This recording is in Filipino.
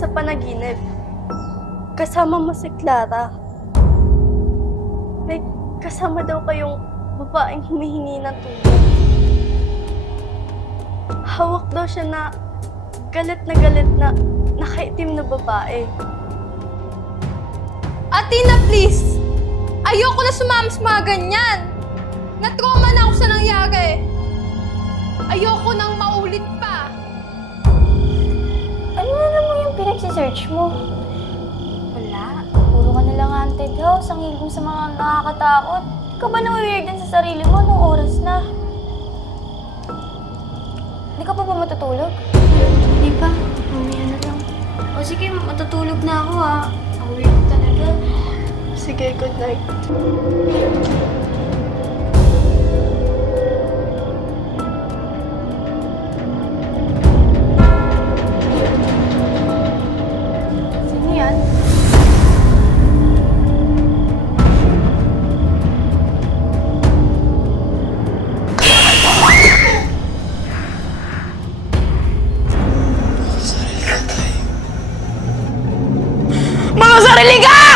sa panaginip. Kasama mo si Clara. May kasama daw kayong babaeng humihingi ng tulong. Hawak daw siya na galit na nakaitim na babae. Athena, please! Ayoko na sumama sa mga ganyan! Na-trauma na ako sa nangyari! Ayoko nang maulit pa! Ano na naman yung pinagsisearch mo? Wala. Puro ka nalang haunted house. Ang hilig mo sa mga nakakatakot. Ikaw ba na-weird din sa sarili mo nung oras na? Hindi ka pa ba matutulog? Hindi pa. Mamaya na lang. O sige, matutulog na ako ha. Ang weird talaga. Sige, good night. Sino yan? Mga sarili ka!